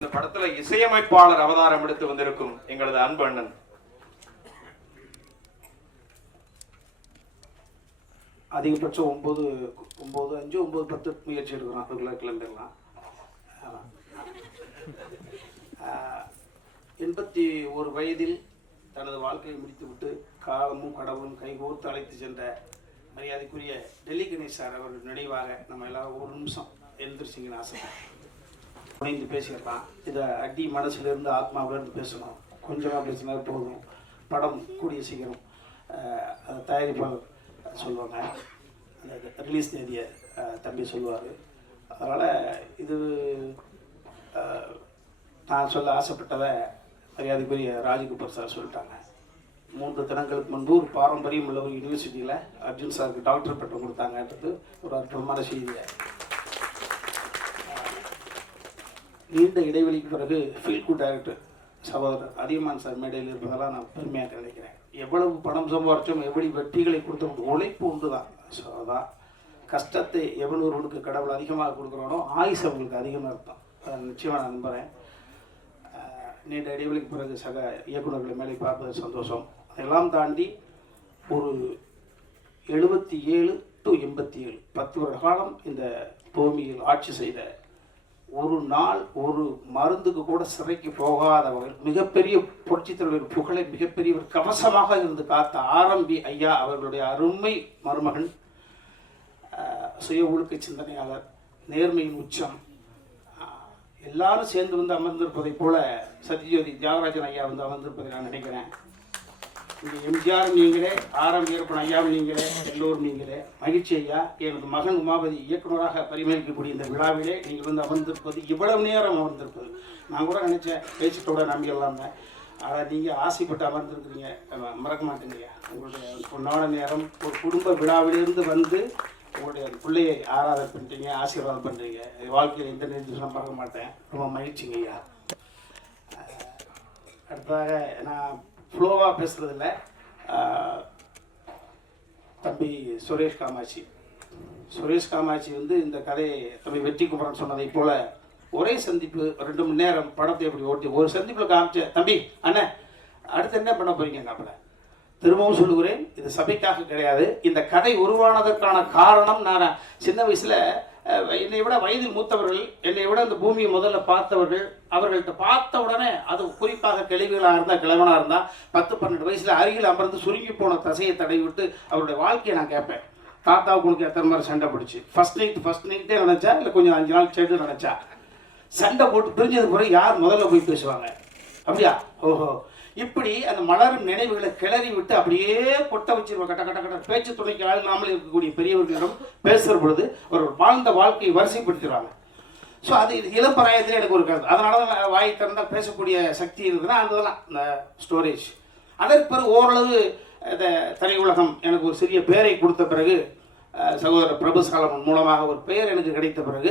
இந்த படத்துல இசையமைப்பாளர் அவதாரம் எடுத்து வந்திருக்கும் எங்களது அன்பு அண்ணன். அதிகபட்சம் ஒம்பது ஒம்பது அஞ்சு ஒம்பது பத்து முயற்சி எடுக்கிறோம். ரெகுலர் கிளம்பிடலாம். எண்பத்தி ஒரு வயதில் தனது வாழ்க்கையை முடித்துவிட்டு காலமும் கடவுளும் கைகோர்த்து அழைத்து சென்ற மரியாதைக்குரிய டெல்லி கணேஷ் சார் அவர்கள் நினைவாக நம்ம எல்லாரும் ஒரு நிமிஷம் எழுந்திரிச்சிங்கன்னு ஆசை புனைந்து பேசிடலாம் இதை அடி மனசுலேருந்து ஆத்மாவிலேருந்து பேசணும். கொஞ்சமாக பேசினா போதும். படம் கூடிய சீக்கிரம் தயாரிப்பாளர் சொல்லுவாங்க. அந்த ரிலீஸ் தேதியை தம்பி சொல்லுவார். அதனால் இது நான் சொல்ல ஆசைப்பட்டதை மரியாதைக்குரிய ராஜகோபால் சார் சொல்லிட்டாங்க. மூன்று தினங்களுக்கு முன்பு ஒரு பாரம்பரியம் உள்ள ஒரு யூனிவர்சிட்டியில் அர்ஜுன் சாருக்கு டாக்டர் பட்டம் கொடுத்தாங்கன்றது ஒரு அற்புதமான செய்தியை. நீண்ட இடைவெளிக்கு பிறகு ஃபீல் குட் டைரக்டர் சகோதரர் அதியமான் சார் மேடையில் இருப்பதெல்லாம் நான் பெருமையாக நினைக்கிறேன். எவ்வளவு பணம் சம்பாரிச்சோம் எப்படி வெற்றிகளை கொடுத்தோம் உழைப்பு உண்டு தான் ஸோ அதான் கஷ்டத்தை எவன் ஒருவனுக்கு கடவுள் அதிகமாக கொடுக்குறானோ ஆயுஸ் அவங்களுக்கு அதிகமாக இருக்கும் அதை நிச்சயமாக நான் நம்புகிறேன் நீண்ட இடைவெளிக்கு பிறகு சக இயக்குநர்களை மேலே பார்ப்பது சந்தோஷம். அதெல்லாம் தாண்டி ஒரு எழுபத்தி ஏழு டு எண்பத்தி ஏழு பத்து வருட காலம் இந்த பூமியில் ஆட்சி செய்த ஒரு நாள் ஒரு மருந்துக்கு கூட சிறைக்கு போகாதவர்கள் மிகப்பெரிய புரட்சித்தலைவர் புகழை மிகப்பெரிய ஒரு கவசமாக இருந்து காத்த ஆரம்பி ஐயா அவர்களுடைய அருமை மருமகன் சுய ஒழுக்க சிந்தனையாளர் நேர்மையின் உச்சம். எல்லாரும் சேர்ந்து வந்து அமர்ந்திருப்பதைப் போல சத்யஜோதி தியாகராஜன் ஐயா வந்து அமர்ந்திருப்பதை நான் நினைக்கிறேன். இங்கே எம்ஜிஆர் நீங்களே ஆரம் வீரப்பன் ஐயாவும் நீங்களே எல்லோரும் நீங்களே. மகிழ்ச்சி ஐயா. எனது மகன் உமாபதி இயக்குனராக பரிமளிக்கக்கூடிய இந்த விழாவிலே நீங்கள் வந்து அமர்ந்திருப்பது இவ்வளவு நேரம் அமர்ந்திருப்பது. நான் கூட நினைச்சேன் பேசிட்டோட நம்பி இல்லாமல் ஆனால் நீங்கள் ஆசைப்பட்டு அமர்ந்திருக்கிறீங்க. மறக்க மாட்டேங்கய்யா உங்களுடைய பொன்னான நேரம் ஒரு குடும்ப விழாவிலிருந்து வந்து உங்களுடைய பிள்ளையை ஆராதனை பண்ணுறீங்க ஆசீர்வாதம் பண்ணுறீங்க வாழ்க்கையில் எந்த நேரத்தையும் மறக்க மாட்டேன். ரொம்ப மகிழ்ச்சிங்க ஐயா. அடுத்ததாக நான் ஃப்ளோவாக பேசுகிறதில்ல தம்பி சுரேஷ் காமாட்சி. சுரேஷ் காமாட்சி வந்து இந்த கதையை தம்பி வெற்றி குமரன் சொன்னதைப் போல ஒரே சந்திப்பு ரெண்டு மணி நேரம் படத்தை எப்படி ஓட்டி ஒரு சந்திப்பில் காமிச்ச தம்பி அண்ணே அடுத்து என்ன பண்ண போறீங்க நம்மள திரும்பவும் சொல்லுகிறேன் இது சபைக்காக கிடையாது. இந்த கதை உருவானதற்கான காரணம் நான். சின்ன வயசில் என்னை விட வயதில் மூத்தவர்கள் என்னை விட இந்த பூமியை முதல்ல பார்த்தவர்கள் அவர்கள்ட்ட பார்த்த உடனே அது குறிப்பாக கிழவிகளாக இருந்தால் கிழவனாக இருந்தால் பத்து பன்னெண்டு வயசில் அருகில் அமர்ந்து சுருங்கி போன தசையை தடவி விட்டு அவருடைய வாழ்க்கையை நான் கேட்பேன். தாத்தாவுக்கு உனக்கு எத்தனை மாதிரி சண்டை பிடிச்சி? ஃபர்ஸ்ட் நைட் ஃபர்ஸ்ட் நைட்டே நினச்சா இல்லை கொஞ்சம் அஞ்சு நாள் சென்று நினச்சா? சண்டை போட்டு பிரிஞ்சது பிறகு யார் முதல்ல போய் பேசுவாங்க? அப்படியா? ஓஹோ. இப்படி அந்த மலரும் நினைவுகளை கிளறி விட்டு அப்படியே கொட்ட வச்சிருவோம் கட்ட கட்ட கட்ட பேச்சு துணைக்கு ஆள் நாமளே இருக்கக்கூடிய பெரியவர்களிடம் பேசுகிற பொழுது ஒரு வாழ்ந்த வாழ்க்கையை வரிசைப்படுத்திடுவாங்க ஸோ அது இது இளம் பிராயத்தில் எனக்கு ஒரு கருத்து. அதனால தான் வாய் திறந்தால் பேசக்கூடிய சக்தி இருக்குதுன்னா அதுதான் இந்த ஸ்டோரேஜ் அதற்கு பிறகு ஓரளவு இந்த உலகம் எனக்கு ஒரு சிறிய பெயரை கொடுத்த பிறகு சகோதரர் பிரபு சாலமன் மூலமாக ஒரு பெயர் எனக்கு கிடைத்த பிறகு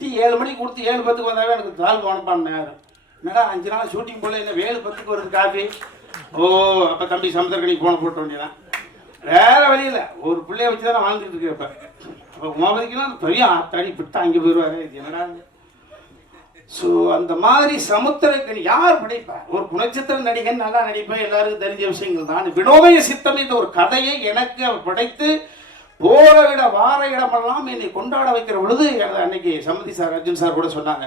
டீ ஏழு மணிக்கு கொடுத்து ஏழு பத்துக்கு வந்தாவே எனக்கு தால் போனப்பான் நேரம் என்னடா அஞ்சு நாள் ஷூட்டிங் போல என்ன ஏழு பத்துக்கு வருது காஃபி? ஓ அப்போ தம்பி சமுத்திரக்கணிக்கு போன போட்ட வேண்டியதான் வேற வழியில் ஒரு பிள்ளைய வச்சு தானே வாழ்ந்துட்டு இருக்கேன் இப்போ. அப்போ உமாபதிக்கெல்லாம் பெரிய ஆத்தாடி விட்டு அங்கே போயிடுவாரு இது என்னடா ஸோ அந்த மாதிரி சமுத்திரக்கணி யார் படைப்பார் ஒரு குணச்சித்திர நடிகன் நல்லா நடிப்பேன் எல்லாருக்கும் தெரிஞ்ச விஷயங்கள் தான். வினோதய சித்தம் இந்த ஒரு கதையை எனக்கு படைத்து போற விட வார இடமெல்லாம் என்னை கொண்டாட வைக்கிற பொழுது எனது அன்னைக்கு சம்மதி சார் அர்ஜுன் சார் கூட சொன்னாங்க.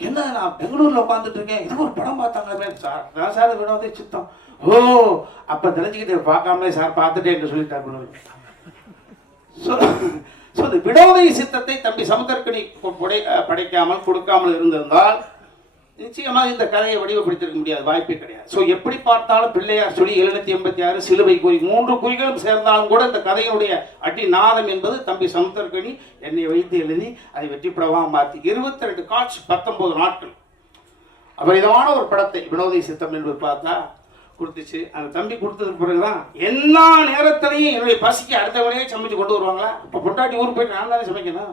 என்ன நான் பெங்களூர்ல உட்காந்துட்டு இருக்கேன்? இது ஒரு படம் பார்த்தாங்க சார். நான் சார் வினோதே சித்தம். ஓ அப்ப தெரிஞ்சுக்கிட்டு பார்க்காமலே சார் பார்த்துட்டேன் என்று சொல்லிட்டாங்க ஸோ ஸோ இந்த விடோதை சித்தத்தை தம்பி சமுத்திரக்கணி படை படைக்காமல் கொடுக்காமல் இருந்திருந்தால் நிச்சயமாக இந்த கதையை வடிவப்படுத்திருக்க முடியாது. வாய்ப்பே கிடையாது. ஸோ எப்படி பார்த்தாலும் பிள்ளையார் சொல்லி எழுநூத்தி எண்பத்தி ஆறு சிலுவை குறி மூன்று குறிகளும் சேர்ந்தாலும் கூட இந்த கதையினுடைய அடி நாதம் என்பது தம்பி சமுத்திரக்கணி என்னை வைத்து எழுதி அதை வெற்றிப்படமாக மாற்றி இருபத்தி ரெண்டு காட்சி பத்தொன்பது நாட்கள். அபரிதமான ஒரு படத்தை வினோதி சித்தம் என்பது பார்த்தா கொடுத்துச்சு. அந்த தம்பி கொடுத்ததுக்கு பிறகுதான் எல்லா நேரத்திலையும் என்னுடைய பசிக்கு அடுத்தவனே சமைச்சு கொண்டு வருவாங்களா? இப்போ பொட்டாட்டி ஊருக்கு போயிட்டு நான் தானே சமைக்கணும்?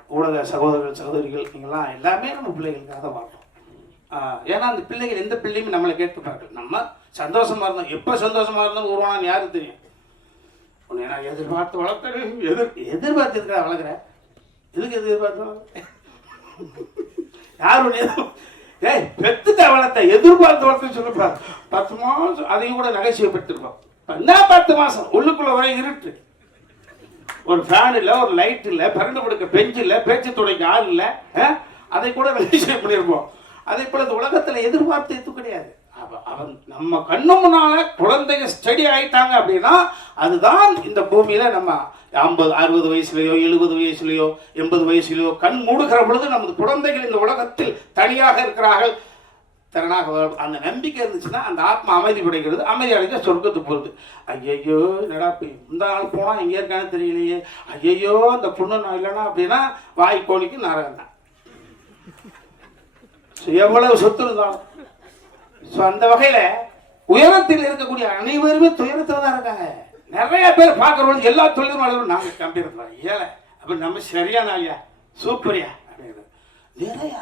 ஊடக சகோதரர்கள் சகோதரிகள் நீங்களாம் எல்லாமே நம்ம பிள்ளைகளுக்காக தான் வாழ்கிறோம் ஏன்னா அந்த பிள்ளைகள் எந்த பிள்ளையுமே நம்மளை கேட்டுப்பார்கள் நம்ம சந்தோஷமா இருந்தோம். எப்போ சந்தோஷமா இருந்தோம் உருவானு யாரும் தெரியும்? உன்னை நான் எதிர்பார்த்து வளர்த்தேன். எதிர் எதிர்பார்த்து இருக்கிற வளர்க்குறேன் எதுக்கு எதிர்பார்த்து வளர்க்குறேன் யார் ஏய் பெத்துட்ட வளர்த்த எதிர்பார்த்து வளர்த்து சொல்லுப்பா. பத்து மாதம் அதையும் கூட நகைச்சுவைப்பட்டிருக்கோம் என்ன பத்து மாதம் உள்ளுக்குள்ள வரை இருட்டு. ஒரு ஃபேன் இல்லை ஒரு லைட் இல்லை பிறந்து கொடுக்க பெஞ்சு இல்லை பேச்சு துடைக்க ஆள் இல்லை அதை கூட நகைச்சுவை பண்ணியிருப்போம் அதே போல இந்த உலகத்தில் எதிர்பார்த்து எதுவும் கிடையாது. அவன் நம்ம கண்ணு முன்னால குழந்தைங்க ஸ்டடி ஆயிட்டாங்க அப்படின்னா அதுதான் இந்த பூமியில நம்ம ஐம்பது அறுபது வயசுலயோ எழுபது வயசுலயோ எண்பது வயசுலயோ கண் மூடுகிற பொழுது நமது குழந்தைகள் இந்த உலகத்தில் தனியாக இருக்கிறார்கள். திறனாக வரும். அந்த நம்பிக்கை இருந்துச்சுன்னா அந்த ஆத்மா அமைதி படைக்கிறது அமைதி அடைஞ்ச சொர்க்கத்துக்கு போகிறது ஐயையோ என்னடா இந்த நாள் போனால் எங்கே இருக்கான்னு தெரியலையே. ஐயையோ அந்த பொண்ணு நான் இல்லைன்னா அப்படின்னா வாய் கோழிக்கு நரகம் தான். எவ்வளவு சொத்து இருந்தாலும். ஸோ அந்த வகையில் உயரத்தில் இருக்கக்கூடிய அனைவருமே துயரத்தில் தான் இருக்காங்க. நிறைய பேர் பார்க்குறவங்க எல்லா தொழிலும் நாங்கள் கம்பி இருக்கிறோம் ஏழை அப்போ நம்ம சரியான ஐயா சூப்பரியா? அப்படிங்கிறது. நிறையா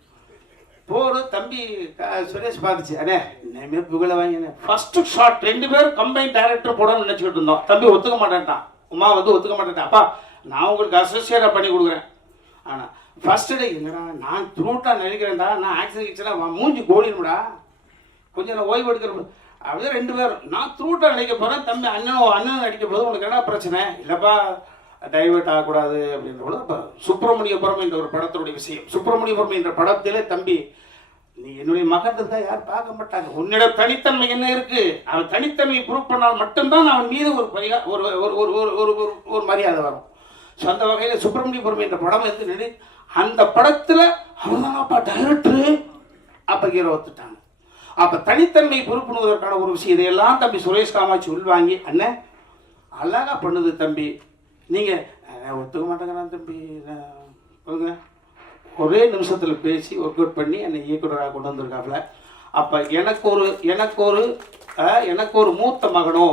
போர் தம்பி சுரேஷ் பார்த்துச்சு. அண்ணே இனிமே புகழ வாங்கினேன் ஃபர்ஸ்ட் ஷாட் ரெண்டு பேரும் கம்பைன் டேரக்டர் போடணும்னு நினச்சிக்கிட்டு இருந்தோம். தம்பி ஒத்துக்க மாட்டேன்ட்டான். உமா வந்து ஒத்துக்க மாட்டேன்ட்டான் அப்பா நான் உங்களுக்கு அசோசியேட்டாக பண்ணி கொடுக்குறேன். ஆனால் ஃபர்ஸ்ட் டே என்னடா நான் த்ரூட்டாக நினைக்கிறேன்டா நான் ஆக்சிடென்ட் கிச்சனா மூஞ்சி கோடிடும்டா கொஞ்சம் நான் ஓய்வு எடுக்கிற அப்படியே ரெண்டு பேரும். நான் த்ரூட்டாக நடிக்க போகிறேன் தம்பி அண்ணனும் அண்ணன் நடிக்க போது உனக்கு என்ன பிரச்சனை? இல்லைப்பா டைவர்ட் ஆகக்கூடாது அப்படின்ற போது அப்போ சுப்பிரமணியபுரம் என்ற ஒரு படத்தினுடைய விஷயம். சுப்பிரமணியபுரம் என்ற படத்திலே தம்பி நீ என்னுடைய மகன் இருந்தால் யார் பார்க்க மாட்டாங்க. உன்னிடம் தனித்தன்மை என்ன இருக்கு? அவன் தனித்தன்மையை ப்ரூவ் பண்ணால் மட்டும்தான் அவன் மீது ஒரு பரிகா ஒரு ஒரு ஒரு ஒரு ஒரு ஒரு ஒரு மரியாதை வரும். ஸோ அந்த வகையில் சுப்பிரமணியபுரம் என்ற படம் வந்து நடி அந்த படத்தில் அவன் அப்பா டைரக்டரு அப்போ ஹீரோ ஒத்துட்டாங்க அப்போ தனித்தன்மை பொறுப்புணுவதற்கான ஒரு விஷயம் இதையெல்லாம் தம்பி சுரேஷ் காமாட்சி உள்வாங்கி அண்ணன் அழகா பண்ணுது தம்பி. நீங்கள் ஒத்துக்க மாட்டேங்கிறான் தம்பி கொடுங்க ஒரே நிமிஷத்தில் பேசி ஒர்க் அவுட் பண்ணி என்னை இயக்குனராக கொண்டு வந்திருக்காப்புல அப்போ எனக்கு ஒரு எனக்கு ஒரு எனக்கு ஒரு மூத்த மகனோ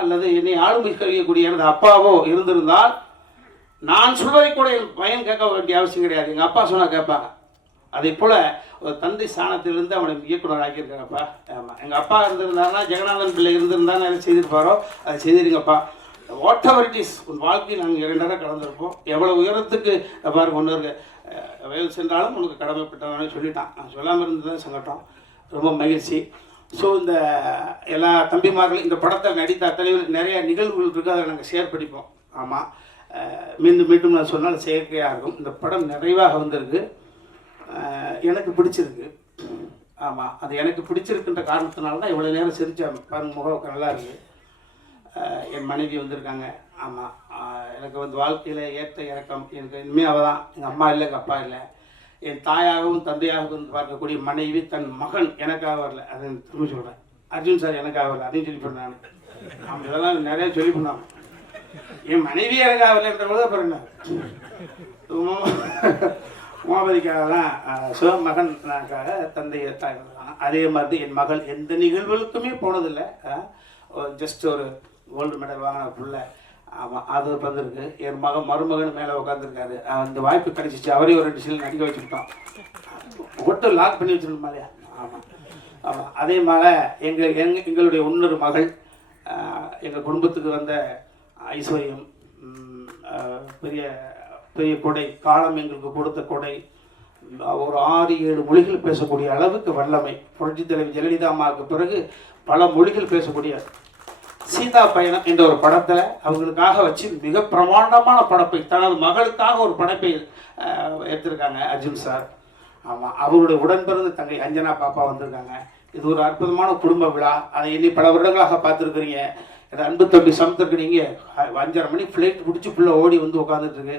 அல்லது என்னை ஆளுமை கழியக்கூடிய எனது அப்பாவோ இருந்திருந்தால் நான் சொல்வதை கூட என் பையன் கேட்க வேண்டிய அவசியம் கிடையாது. எங்கள் அப்பா சொன்னால் கேட்பாங்க. அதே போல் ஒரு தந்தை ஸ்தானத்திலிருந்து அவனை இயக்குனர் ஆக்கியிருக்காங்கப்பா. ஆமாம் எங்கள் அப்பா இருந்திருந்தாருன்னா ஜெகநாதன் பிள்ளை இருந்திருந்தாருன்னா என்ன செய்திருப்பாரோ? அதை செய்திருங்கப்பா. வாட் எவர் இட் இஸ் உன் வாழ்க்கையில் நாங்கள் இரண்டரை கலந்துருப்போம் எவ்வளோ உயரத்துக்கு பாருங்க ஒன்று இருக்க. வயல் சென்றாலும் உனக்கு கடமைப்பட்டவனே சொல்லிட்டான். நான் சொல்லாமல் இருந்தது சங்கட்டம். ரொம்ப மகிழ்ச்சி. ஸோ இந்த எல்லா தம்பிமார்களும் இந்த படத்தை நடித்த அத்தனை நிறைய நிகழ்வுகள் இருக்குது அதை நாங்கள் ஷேர் படிப்போம் ஆமாம் மீண்டும் மீண்டும் நான் சொன்னால் செயற்கையாக இருக்கும். இந்த படம் நிறைவாக வந்திருக்கு. எனக்கு பிடிச்சிருக்கு. ஆமாம் அது எனக்கு பிடிச்சிருக்குன்ற காரணத்தினால தான் இவ்வளோ நேரம் சிரித்தேன் பாருங்க முகம் நல்லா இருக்குது என் மனைவி வந்திருக்காங்க. ஆமாம் எனக்கு வந்து வாழ்க்கையில் ஏற்ற இறக்கம். எனக்கு இனிமேல் அவள் தான். எங்கள் அம்மா இல்லை எங்கள் அப்பா இல்லை. என் தாயாகவும் தந்தையாகவும் பார்க்கக்கூடிய மனைவி தன் மகன் எனக்காக வரல. அதை திரும்ப சொல்கிறேன் அர்ஜுன் சார் எனக்காக வரல. அதையும் சொல்லி பண்ணான் அவன் இதெல்லாம் நிறைய சொல்லி பண்ணான் என் மனைவி எனக்காக வரலன்ற போது அப்புறம் என்ன? உமாபதிக்காக தான் சிவமகனுக்காக தந்தை தாய் அதே மாதிரி என் மகள் எந்த நிகழ்வுகளுக்குமே போனதில்லை. ஜஸ்ட் ஒரு கோல்டு மெடல் வாங்கின பிள்ளை. ஆமாம் அது வந்திருக்கு என் மகன் மருமகன் மேலே உட்காந்துருக்காரு அந்த வாய்ப்பு கிடைச்சிச்சு. அவரையும் ஒரு ரெண்டு சீல் நடிக்க வச்சுக்கிட்டோம். ஒட்டு லாக் பண்ணி வச்சிருக்கோம் இல்லையா ஆமாம் ஆமாம் அதே மாதிரி எங்கள் எங் எங்களுடைய இன்னொரு மகள் எங்கள் குடும்பத்துக்கு வந்த ஐஸ்வர்யம் பெரிய பெரிய கொடை காலம் எங்களுக்கு கொடுத்த கொடை ஒரு ஆறு ஏழு மொழிகள் பேசக்கூடிய அளவுக்கு வல்லமை. புரட்சித் தலைவி ஜெயலலிதா அம்மாவுக்கு பிறகு பல மொழிகள் பேசக்கூடிய சீதா பயணம் என்ற ஒரு படத்தை அவங்களுக்காக வச்சு மிக பிரமாண்டமான படப்பை தனது மகளுக்காக ஒரு படைப்பை எடுத்திருக்காங்க அர்ஜுன் சார். ஆமாம் அவருடைய உடன்பிறந்து தங்கை அஞ்சனா பாப்பா வந்திருக்காங்க. இது ஒரு அற்புதமான குடும்ப விழா. அதை இனி பல வருடங்களாக பார்த்துருக்குறீங்க. அன்பு தம்பி சமத்துருக்குறீங்க அஞ்சரை மணி ஃப்ளைட் பிடிச்சி ஃபுல்லாக ஓடி வந்து உட்காந்துட்டு இருக்கு.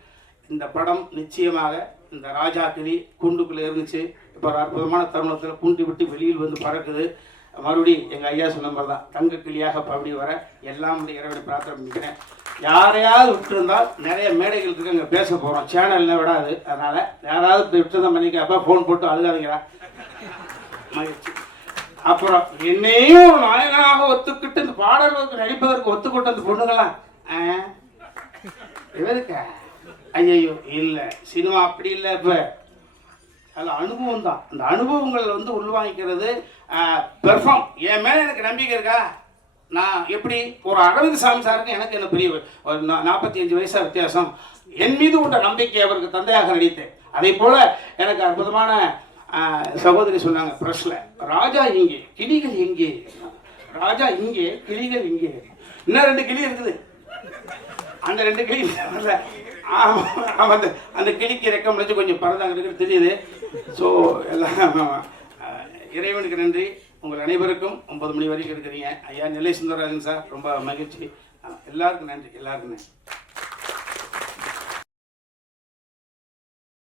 இந்த படம் நிச்சயமாக இந்த ராஜா கிளி கூண்டுக்குள்ளே இருந்துச்சு. இப்போ அற்புதமான தருணத்தில் கூண்டு விட்டு வெளியில் வந்து பறக்குது. மறுபடியும் எங்கள் ஐயா சொன்ன மாதிரி தான் தங்க கிளியாக பபடி வர எல்லாம் வந்து இறைவனை பிரார்த்தனை பண்ணிக்கிறேன். யாரையாவது விட்டுருந்தால் நிறைய மேடைகள் இருக்கு அங்கே பேச போகிறோம் சேனலில் விடாது. அதனால் யாராவது இப்படி விட்டுருந்தா பண்ணிக்க அப்பா ஃபோன் போட்டு அழுகாதீங்களா மகிழ்ச்சி. அப்புறம் என்னையும் நாயகனாக ஒத்துக்கிட்டு இந்த பாடல்களுக்கு நடிப்பதற்கு ஒத்துக்கிட்டு அந்த பொண்ணுங்களாம் ஆ, இவருக்கா ஐயோ இல்லை. சினிமா அப்படி இல்லை இப்போ. அதில் அனுபவம் தான். அந்த அனுபவங்கள் வந்து உள்வாங்கிக்கிறது பெர்ஃபார்ம் என் மேலே எனக்கு நம்பிக்கை இருக்கா? நான் எப்படி? ஒரு அரவிந்த் சாமி சாருக்கு எனக்கு என்ன பெரிய ஒரு நாற்பத்தி அஞ்சு வயசாக வித்தியாசம். என் மீது உண்ட நம்பிக்கை அவருக்கு தந்தையாக நடித்தேன். அதே போல் எனக்கு அற்புதமான சகோதரி சொன்னாங்க ப்ரெஸ்ல ராஜா இங்கே கிளிகள் எங்கே ராஜா இங்கே கிளிகள் இங்கே. இன்னும் ரெண்டு கிளி இருக்குது. அந்த ரெண்டு கிளி வரல. அந்த அந்த கிளிக்கு ரெக்கம் வச்சு கொஞ்சம் பறந்தாங்க தெரியுது. ஸோ எல்லாம் இறைவனுக்கு நன்றி. உங்கள் அனைவருக்கும் ஒன்பது மணி வரைக்கும் இருக்கிறீங்க. ஐயா நிலை சுந்தரராஜன் சார் ரொம்ப மகிழ்ச்சி. எல்லாருக்கும் நன்றி எல்லாருக்கும். நன்றி